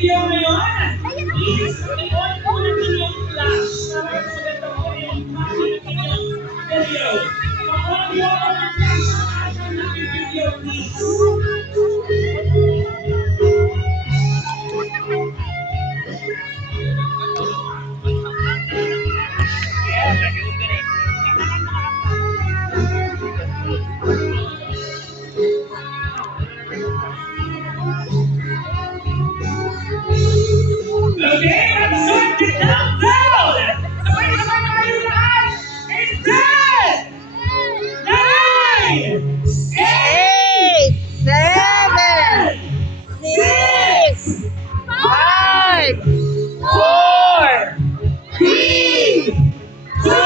video ngayon. Please, i-on po natin yung flash para mas maganda po yung copy ng inyong video. Mag-on po ang flash ng ating video, please. Okay, let's start the countdown! Sabay-sabay na kayo lahat! In 10, 9, 8, 7, 6, 5, 4, 3, 2,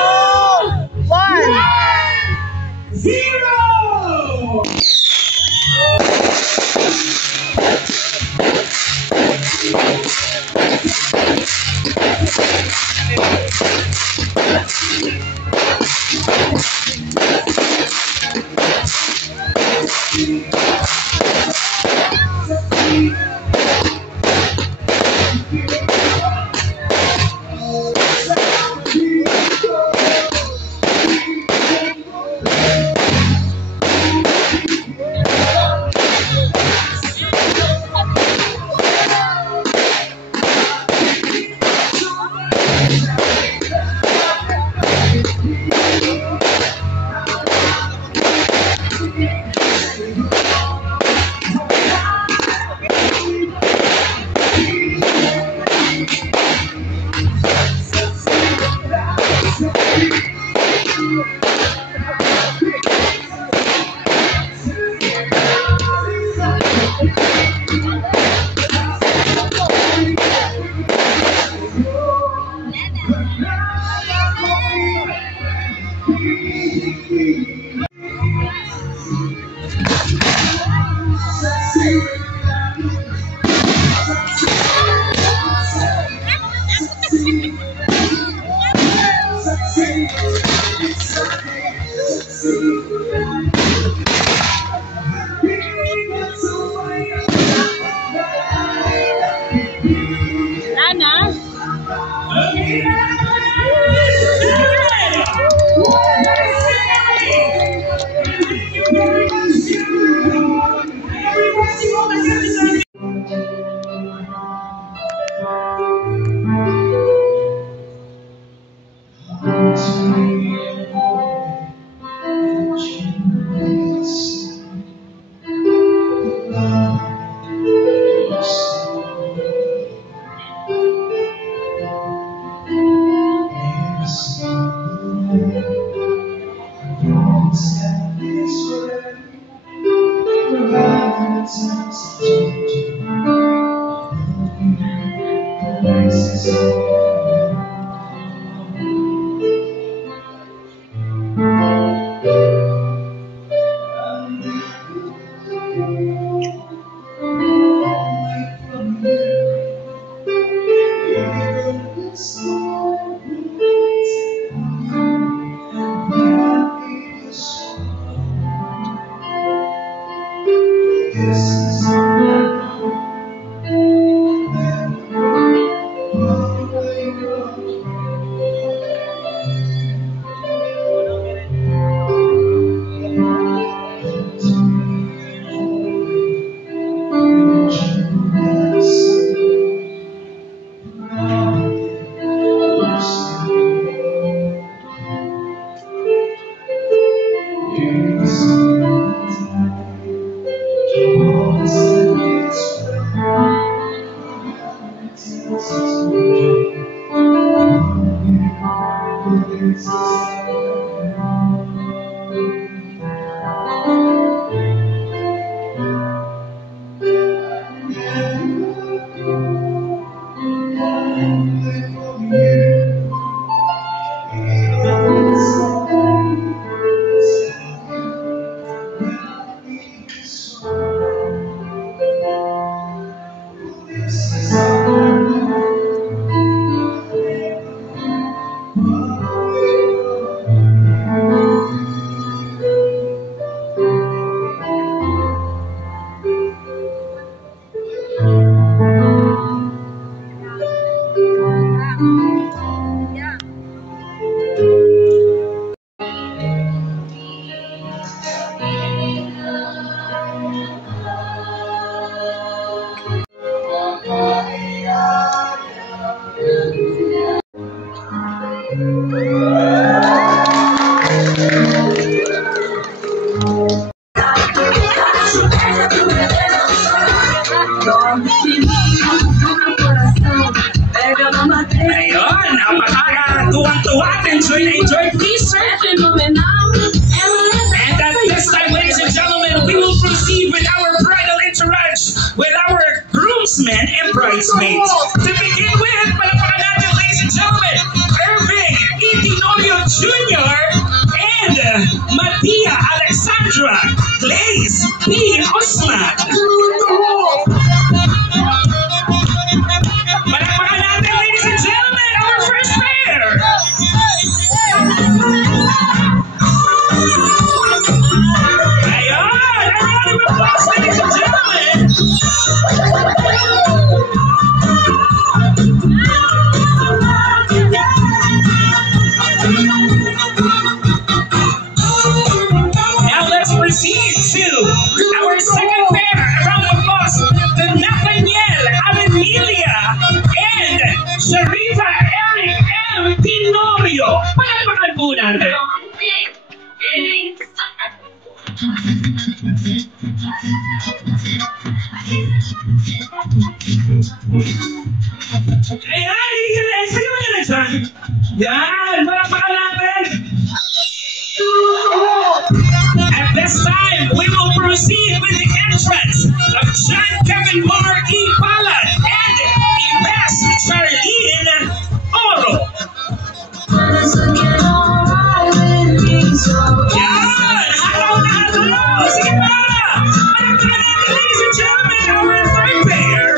1, 0! go out and enjoy, please, sir. And at this time, ladies and gentlemen, we will proceed with our bridal entourage with our groomsmen and bridesmaids. To begin with, palapakan natin, ladies and gentlemen, Irving E. Tenorio Jr. and Matia Alexandra Glaze P. Osman. Palapakan natin, ladies and gentlemen, our first pair. Ayan! A round of applause, ladies and gentlemen! Now let's proceed to our second pair. A round of applause to Nathaniel Amelia and Sharita Eric M. Tenorio. Palapakan po natin. Ayan! Sige mo na isa. Yan! Palapakan natin! At this time, we will proceed with the entrance of John Kevin Mar E. Palad and Ines Charlene Oro. Yan! Halaw na halaw! Sige pa! Palapakan natin, ladies and gentlemen, our third pair.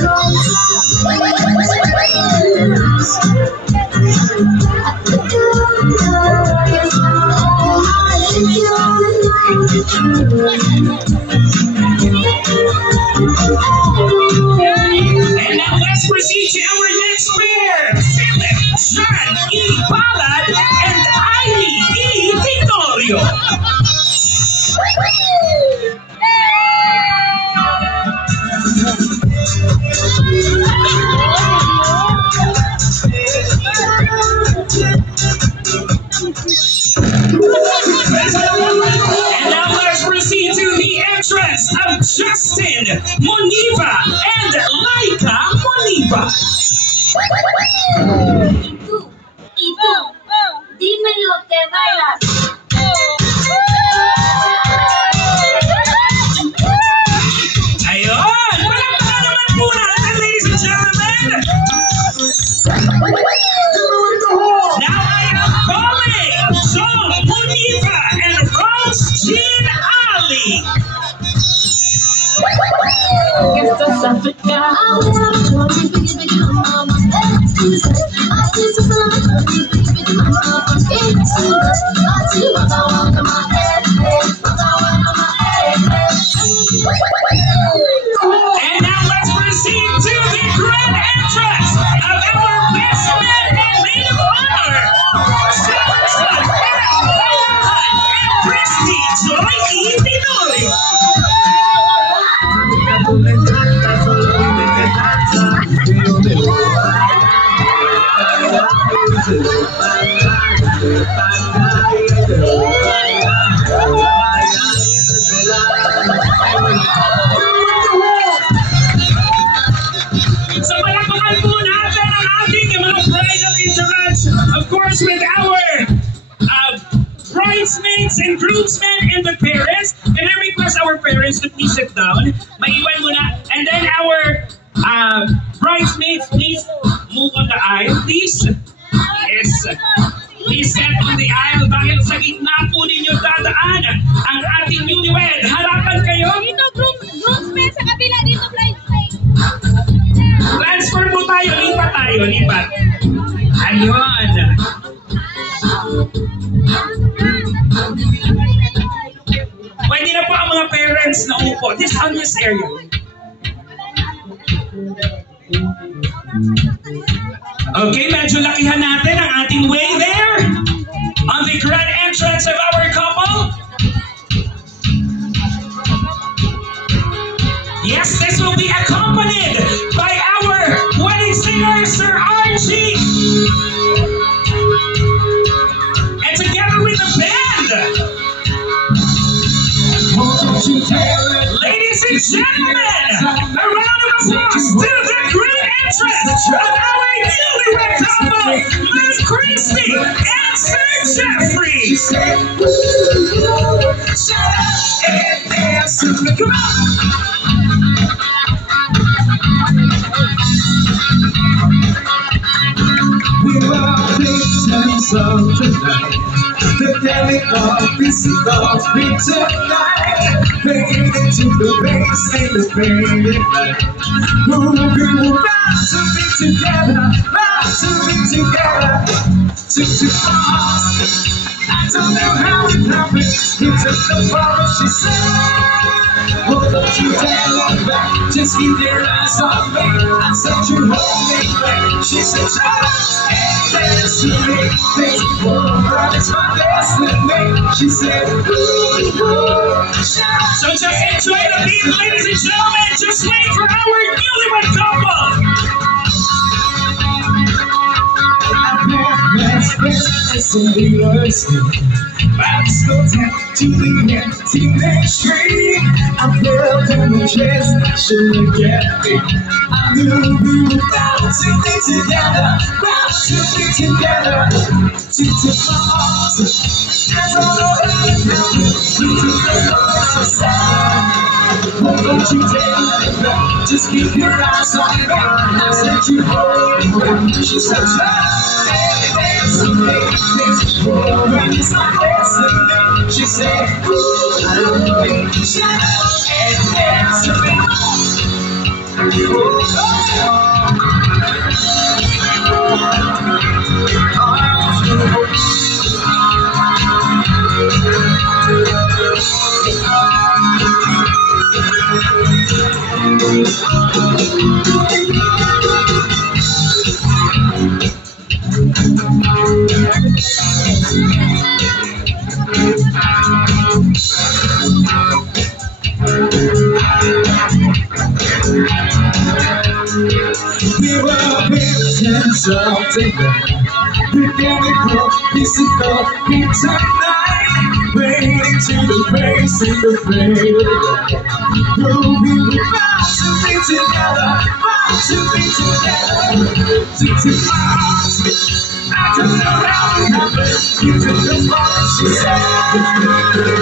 And now let's proceed to our next pair. Philip John E. Palad and Ivy E. Tenorio. And now let's proceed to the entrance of Justin Moniva and Laika Moniva. Itu, dime lo que bailas. Ayun! Palapakan naman po natin, ladies and gentlemen! Now I am calling John Moniva and Rose Jean Ali. And now let's proceed to the grand entrance of our best man and maid of honor, Samson M. Bayahan and Christy Joy E. Tenorio. So palapakan po natin ang ating mga bridal entourage, of course, with our bridesmaids and groomsmen and the parents. And I request our parents to please sit down. Maiwan muna. And then our bridesmaids, please move on the aisle, please. Yes. Please stand on the aisle dahil sa gitna po ninyo dadaan ang ating newlywed. Harapan kayo. Dito, groomsmen sa kabila dito, bridesmaid. Transfer po tayo. Lipat tayo. Lipat. Ayun. Pwede na po ang mga parents na umupo. This on this area. Okay, medyo lakihan natin ang ating way there on the grand entrance of our couple. Yes, this will be accompanied by our wedding singer, Sir Archie. And together with the band. Ladies and gentlemen, a round of applause to the grand entrance of our newlywed couple, Miss Christy and She said, ooh, shut up and dance to me. Come on. We were victims of the night, the daily of physical tonight, fading into the race and the fading light. Moving around to be together, bound to be together, to my heart. I don't know how it happened. You took the promise, she said. Oh, don't you dare look back, just keep your eyes on me. I said you hold me back. She said, shut up and dance to me. Things will run, it's my destiny. She said, ooh, shut up. So just enjoy the beat, ladies and gentlemen. Just wait for our newlywed couple. Let's go down to the empty next street. I felt in the chest, she looked at me. I knew we were bound to be together, bound to be together. She took my arms, as all over the mountain. She took the promise, oh, don't you dare look back, just keep your eyes on me. I said you hold me. She said, shut up and dance to me. It's my destiny. She said, ooh, shut up and dance to me. We were victims of the night, the chemical, physical heat tonight, waiting to the face in the fade. Oh, we were bound to be together, bound to be together. To my heart, I don't know how it happened. You took the promise, she said.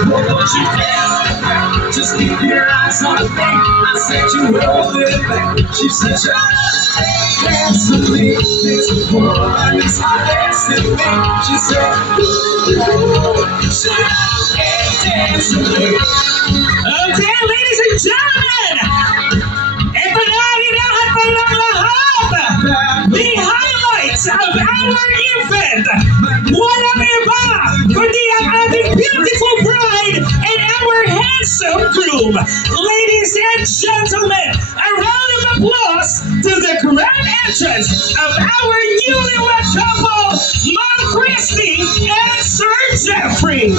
Oh, don't you dare look back, just keep your eyes on me. I said you hold it back. She said, shut up and dance to me. This woman is my destiny. She said, ooh, shut up and dance to me. Okay, ladies and gentlemen, ito na hinahat pa lang lahat. The highlights of our event. Walang iba kundi ang ating beautiful bride and our handsome groom. Ladies and gentlemen, a round of applause to the grand entrance of our newlywed couple, Mom Christy and Sir Jeffrey.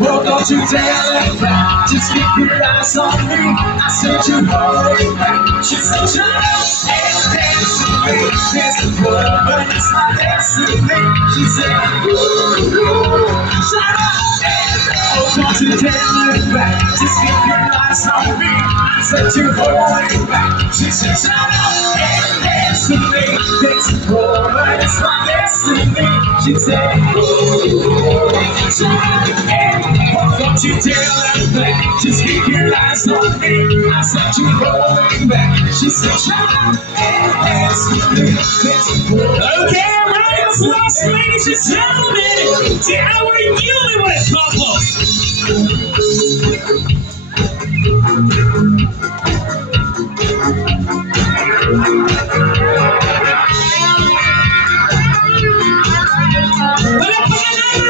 Oh, don't you dare look back, just keep your eyes on me. I said you hold it back. She said, shut up and dance to me. There's a woman, it's my destiny. She said, ooh, shut up and oh, don't you dare look back, just keep your eyes on me. I said you hold it back. She said, shut up and dance to me. There's a woman, it's my destiny. She said, ooh, shut up and oh, don't you dare look back, just keep your eyes on me. I said you hold back. She said, shut up and dance to me. Okay, a round of applause, ladies and gentlemen, to our newlywed couple.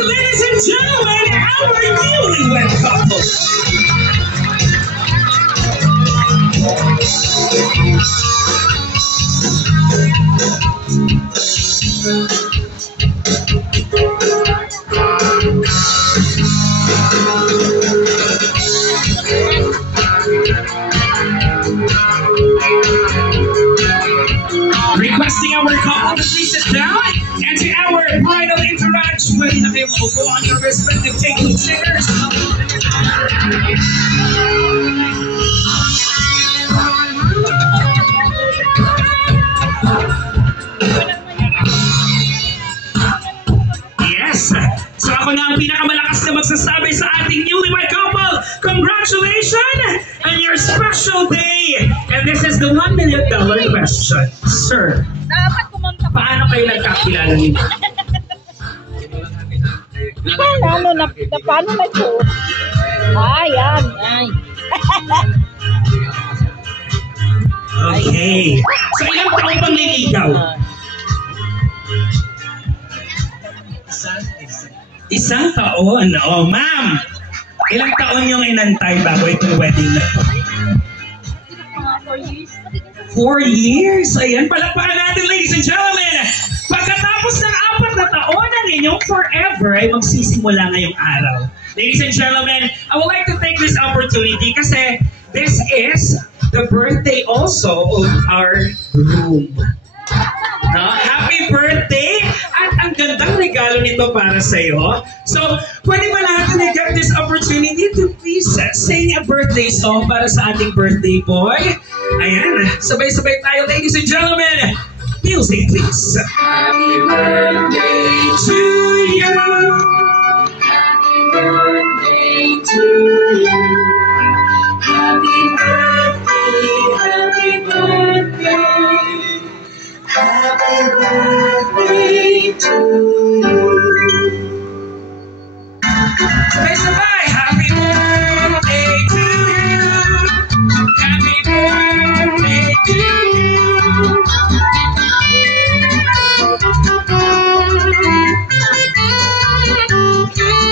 Ladies and gentlemen, our newlywed couple. Requesting our couple to please sit down, and to our bridal interaction, pwede na kayo maupo on your respective table chairs. Yes, $100 question. Sir, Dapat kumunta pa. paano kayo nagkakilala nito? Paano na paano na ito? Yan. Ay. Okay. So, ilang taon bang niligaw? Isang taon? Oh, ma'am! Ilang taon yung inantay bago itong wedding na to? 4 years? Ayan, palakpakan natin, ladies and gentlemen! Pagkatapos ng 4 na taon, ang inyong forever ay magsisimula ngayong araw. Ladies and gentlemen, I would like to take this opportunity kasi this is the birthday also of our groom. No? Happy birthday! At ang gandang regalo nito para sa'yo. So, pwede ba natin i-get this opportunity to please sing a birthday song para sa ating birthday boy? Ayan, sabay-sabay tayo, ladies and gentlemen. Music, please. Happy birthday to you. Happy birthday to you. Happy birthday, happy birthday. Happy birthday to you. Sabay-sabay. Happy birthday to you. Happy birthday to you.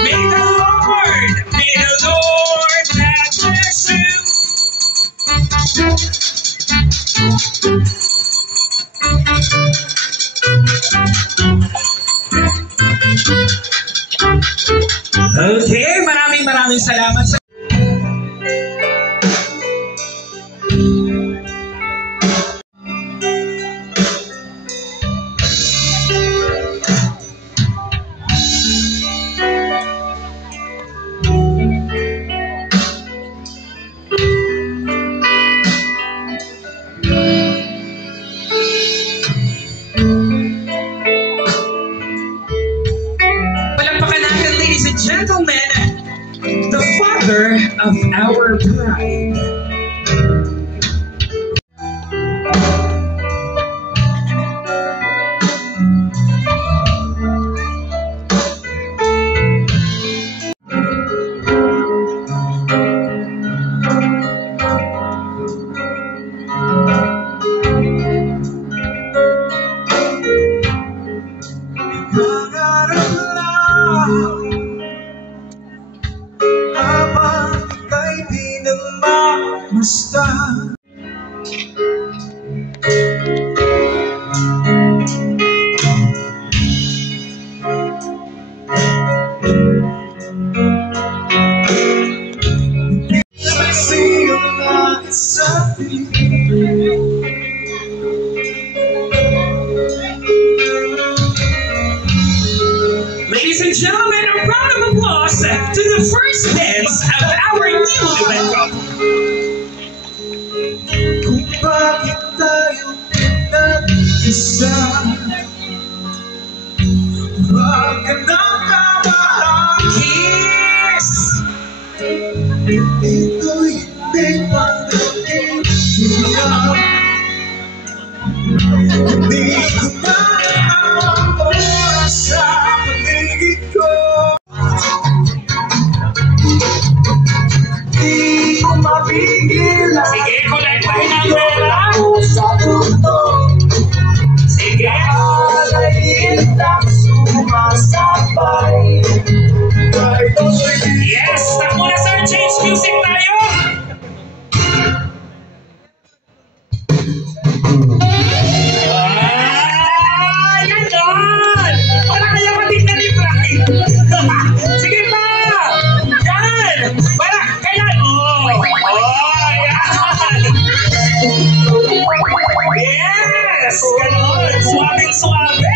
May the Lord have blessed you. Okay, maraming salamat sa gentlemen, the father of our bride. Ladies and gentlemen, a round of applause to the first dance of our newlywed couple. Kung bakit tayo pinag-isa, wag ka nang kamahal. Kiss! Ito'y hindi pang-dating siya. Hindi ko na ang sa paligid ko. Di ko mapigil. Sige, kolektahin ang pera. Sa tuto. Sige. Alayin lang sumasabay. Yes! Takbo na sir, change music tayo! Sige pa! Yan! Wala! Kailan? Yan! Yes! Ganon! Suwabing-suwabe!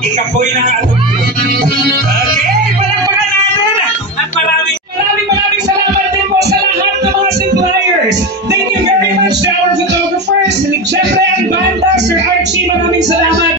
Ikapoy na nga.